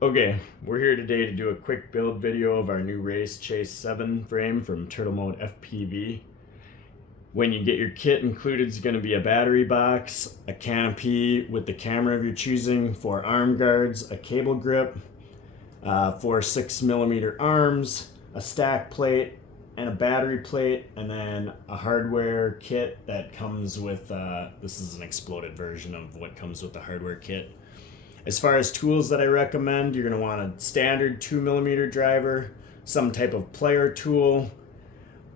Okay, we're here today to do a quick build video of our new race Chase-7 frame from TurtleModeFPV. When you get your kit included is going to be a battery box, a canopy with the camera of your choosing, 4 arm guards, a cable grip, 4 6mm arms, a stack plate, and a battery plate, and then a hardware kit that comes with, this is an exploded version of what comes with the hardware kit. As far as tools that I recommend, you're going to want a standard 2mm driver, some type of player tool,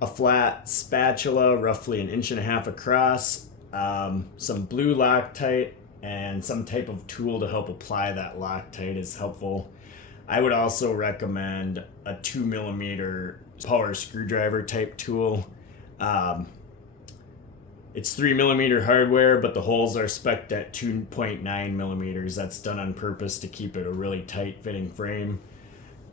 a flat spatula roughly 1.5 inches across, some blue Loctite, and some type of tool to help apply that Loctite is helpful. I would also recommend a 2mm power screwdriver type tool. It's 3mm hardware, but the holes are spec'd at 2.9mm. That's done on purpose to keep it a really tight fitting frame.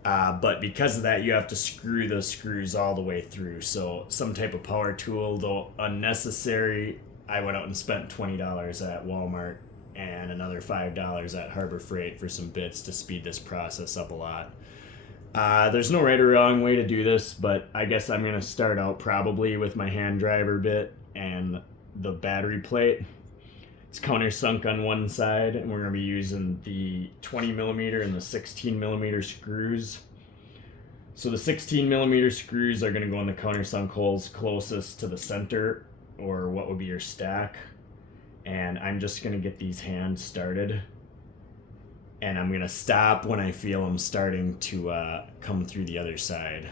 But because of that, you have to screw the screws all the way through. So some type of power tool, though unnecessary, I went out and spent $20 at Walmart and another $5 at Harbor Freight for some bits to speed this process up a lot. There's no right or wrong way to do this, but I guess I'm going to start out probably with my hand driver bit and the battery plate. It's countersunk on one side, and we're going to be using the 20mm and the 16mm screws. So the 16mm screws are going to go in the countersunk holes closest to the center, or what would be your stack. And I'm just going to get these hands started. And I'm going to stop when I feel them starting to come through the other side.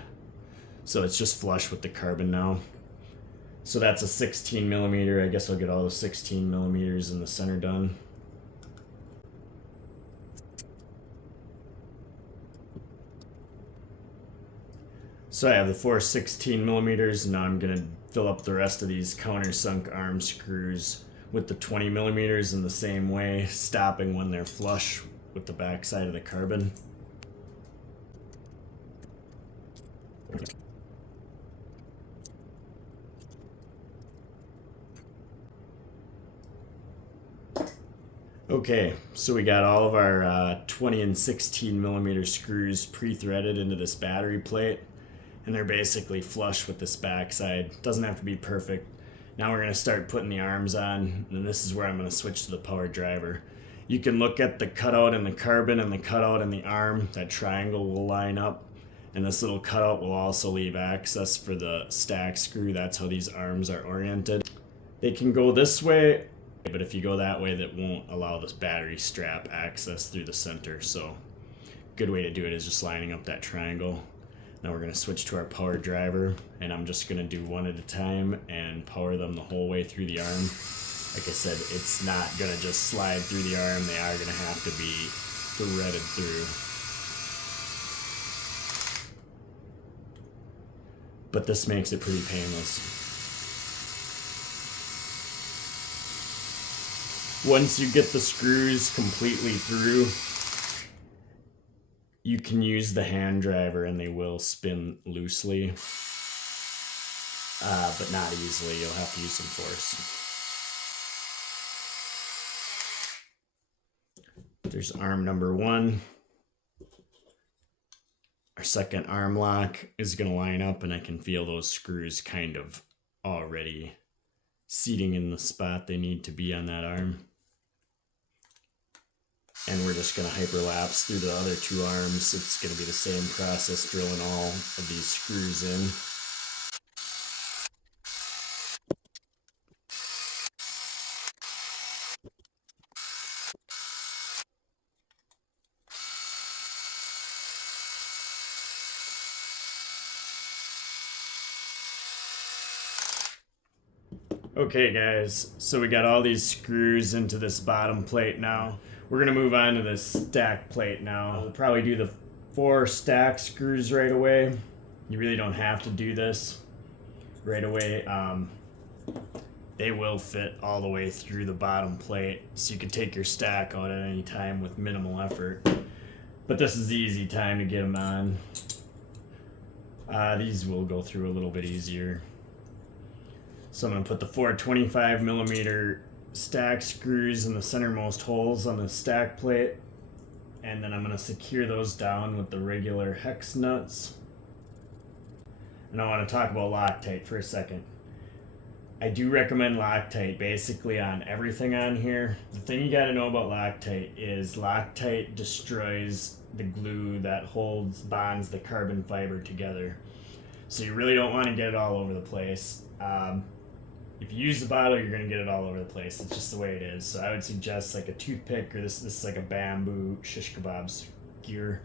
So it's just flush with the carbon now. So that's a 16mm. I guess I'll get all the 16mm in the center done. So I have the 4 16mm, and now I'm going to fill up the rest of these countersunk arm screws with the 20mm in the same way, stopping when they're flush with the back side of the carbon. Okay, so we got all of our 20 and 16mm screws pre-threaded into this battery plate, and they're basically flush with this backside. Doesn't have to be perfect. Now we're going to start putting the arms on, and this is where I'm going to switch to the power driver. You can look at the cutout in the carbon and the cutout in the arm. That triangle will line up, and this little cutout will also leave access for the stack screw. That's how these arms are oriented. They can go this way, but if you go that way, that won't allow this battery strap access through the center. So good way to do it is just lining up that triangle. Now we're going to switch to our power driver, and I'm just going to do one at a time and power them the whole way through the arm. Like I said, it's not going to just slide through the arm. They are going to have to be threaded through. But this makes it pretty painless. Once you get the screws completely through, you can use the hand driver and they will spin loosely, but not easily. You'll have to use some force. There's arm number 1. Our second arm lock is going to line up, and I can feel those screws kind of already seating in the spot they need to be on that arm. And we're just going to hyperlapse through the other 2 arms. It's going to be the same process, drilling all of these screws in. Okay guys, so we got all these screws into this bottom plate now. We're gonna move on to this stack plate now. We'll probably do the 4 stack screws right away. You really don't have to do this right away. They will fit all the way through the bottom plate, so you can take your stack out at any time with minimal effort. But this is the easy time to get them on. These will go through a little bit easier. So I'm going to put the 4 25mm stack screws in the centermost holes on the stack plate, and then I'm going to secure those down with the regular hex nuts. And I want to talk about Loctite for a second. I do recommend Loctite basically on everything on here. The thing you got to know about Loctite is Loctite destroys the glue that bonds the carbon fiber together. So you really don't want to get it all over the place. If you use the bottle, you're going to get it all over the place. It's just the way it is. So I would suggest like a toothpick, or this is like a bamboo shish kebab skewer.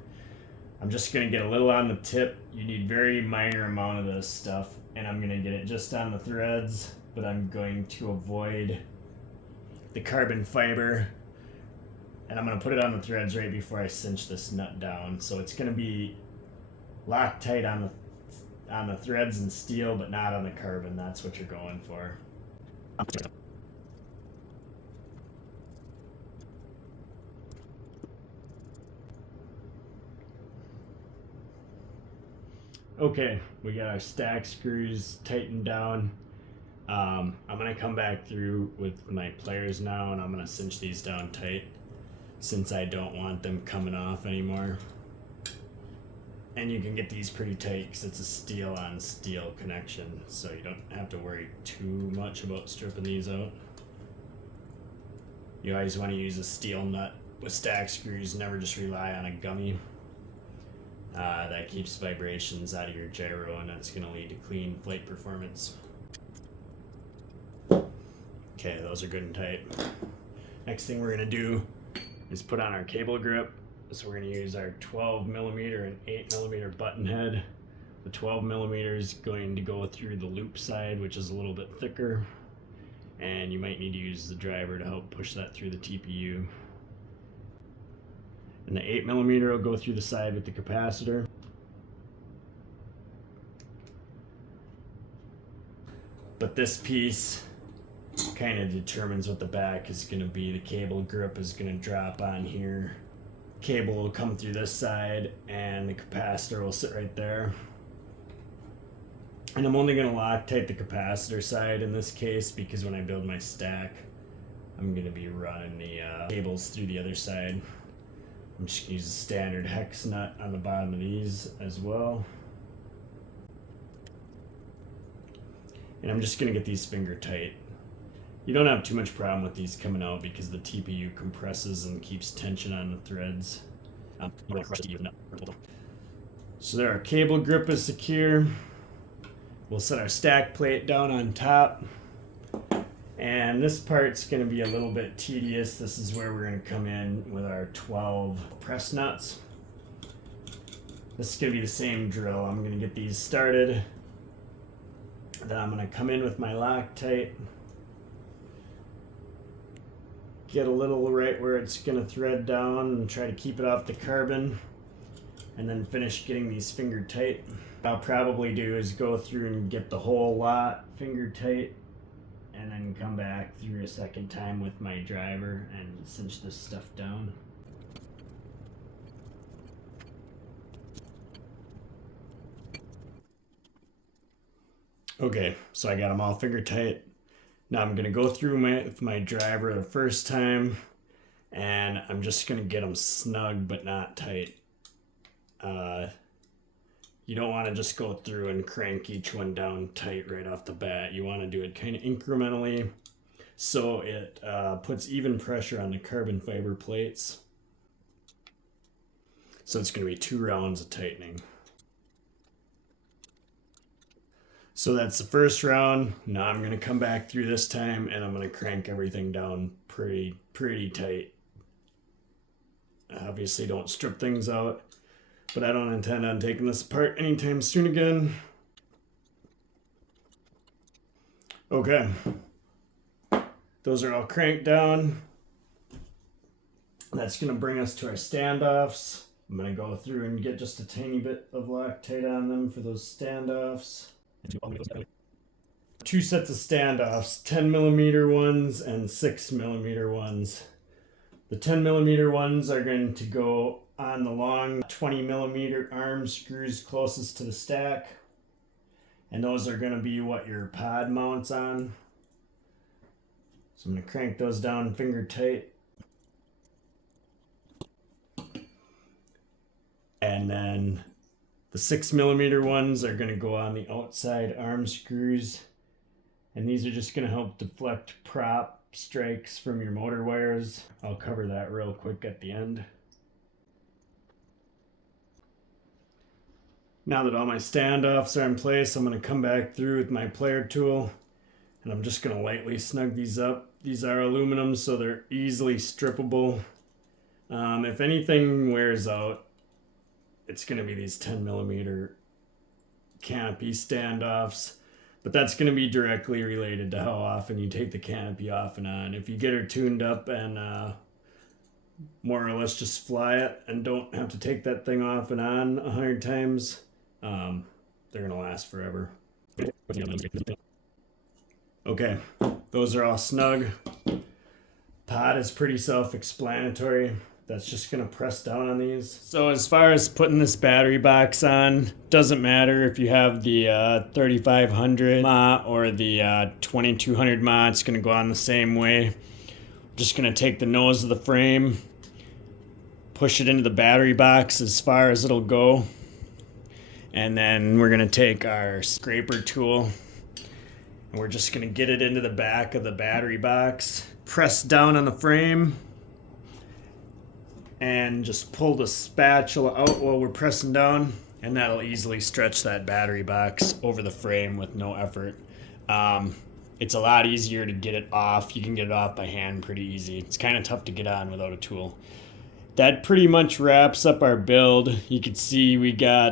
I'm just going to get a little on the tip. You need very minor amount of this stuff, and I'm going to get it just on the threads, but I'm going to avoid the carbon fiber, and I'm going to put it on the threads right before I cinch this nut down. So it's going to be Loctite on the threads and steel, but not on the carbon. That's what you're going for. Okay, we got our stack screws tightened down. I'm going to come back through with my pliers now, and I'm going to cinch these down tight since I don't want them coming off anymore. And you can get these pretty tight because it's a steel on steel connection, so you don't have to worry too much about stripping these out. You always want to use a steel nut with stack screws, never just rely on a gummy. That keeps vibrations out of your gyro, and that's going to lead to clean flight performance. Okay, those are good and tight. Next thing we're going to do is put on our cable grip. So we're going to use our 12 millimeter and 8 millimeter button head. The 12 millimeter is going to go through the loop side, which is a little bit thicker, and you might need to use the driver to help push that through the TPU. And the 8 millimeter will go through the side with the capacitor. But this piece kind of determines what the back is going to be. The cable grip is going to drop on here. Cable will come through this side, and the capacitor will sit right there. And I'm only going to Loctite the capacitor side in this case because when I build my stack, I'm going to be running the cables through the other side. I'm just going to use a standard hex nut on the bottom of these as well. And I'm just going to get these finger tight. You don't have too much problem with these coming out because the TPU compresses and keeps tension on the threads. So there, our cable grip is secure. We'll set our stack plate down on top. And this part's going to be a little bit tedious. This is where we're going to come in with our 12 press nuts. This is going to be the same drill. I'm going to get these started. Then I'm going to come in with my Loctite. Get a little right where it's going to thread down and try to keep it off the carbon, and then finish getting these finger tight. What I'll probably do is go through and get the whole lot finger tight, and then come back through a second time with my driver and cinch this stuff down. Okay, so I got them all finger tight. Now I'm going to go through with my driver the first time, and I'm just going to get them snug but not tight. You don't want to just go through and crank each one down tight right off the bat. You want to do it kind of incrementally so it puts even pressure on the carbon fiber plates. So it's going to be 2 rounds of tightening. So that's the first round. Now I'm going to come back through this time, and I'm going to crank everything down pretty tight. Obviously don't strip things out, but I don't intend on taking this apart anytime soon again. Okay, those are all cranked down. That's going to bring us to our standoffs. I'm going to go through and get just a tiny bit of Loctite on them for those standoffs. 2 sets of standoffs, 10 millimeter ones and 6 millimeter ones. The 10 millimeter ones are going to go on the long 20 millimeter arm screws closest to the stack, and those are going to be what your pod mounts on. So I'm going to crank those down finger tight. And then the 6mm ones are going to go on the outside arm screws. And these are just going to help deflect prop strikes from your motor wires. I'll cover that real quick at the end. Now that all my standoffs are in place, I'm going to come back through with my player tool and I'm just going to lightly snug these up. These are aluminum, so they're easily strippable. If anything wears out, it's going to be these 10mm canopy standoffs. But that's going to be directly related to how often you take the canopy off and on. If you get her tuned up and more or less just fly it and don't have to take that thing off and on 100 times, they're going to last forever. Okay, those are all snug. Pod is pretty self-explanatory. That's just going to press down on these. So as far as putting this battery box on, doesn't matter if you have the 3500 mAh or the 2200 mAh, it's going to go on the same way. Just going to take the nose of the frame, push it into the battery box as far as it'll go, and then we're going to take our scraper tool and we're just going to get it into the back of the battery box, press down on the frame, and just pull the spatula out while we're pressing down, and that'll easily stretch that battery box over the frame with no effort. It's a lot easier to get it off. You can get it off by hand pretty easy. It's kind of tough to get on without a tool. That pretty much wraps up our build. You can see we got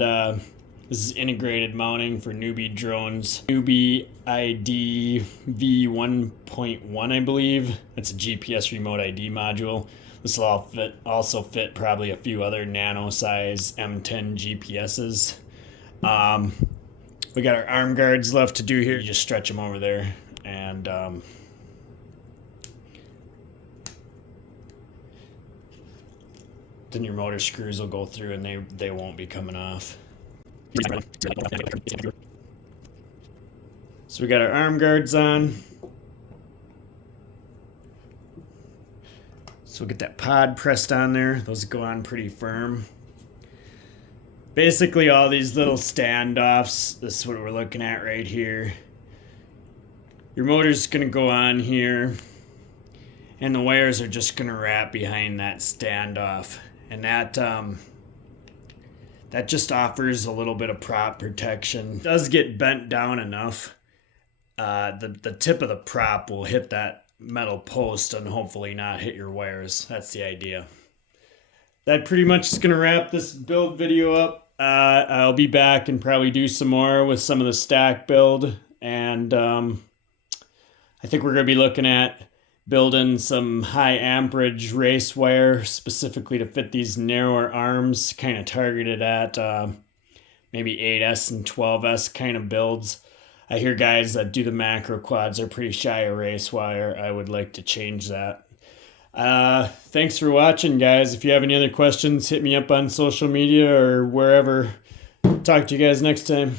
this is integrated mounting for newbie drones. Newbie ID V1.1, I believe. That's a GPS remote ID module. This will also fit probably a few other nano size M10 GPSs. We got our arm guards left to do here. You just stretch them over there, and then your motor screws will go through and they won't be coming off. So we got our arm guards on. So we'll get that pod pressed on there. Those go on pretty firm. Basically all these little standoffs, this is what we're looking at right here. Your motor's gonna go on here and the wires are just gonna wrap behind that standoff. And that just offers a little bit of prop protection. It does get bent down enough. The tip of the prop will hit that metal post and hopefully not hit your wires. That's the idea. That pretty much is going to wrap this build video up. I'll be back and probably do some more with some of the stack build. And I think we're going to be looking at building some high amperage race wire specifically to fit these narrower arms, kind of targeted at maybe 8S and 12S kind of builds. I hear guys that do the macro quads are pretty shy of race wire. I would like to change that. Thanks for watching, guys. If you have any other questions, hit me up on social media or wherever. Talk to you guys next time.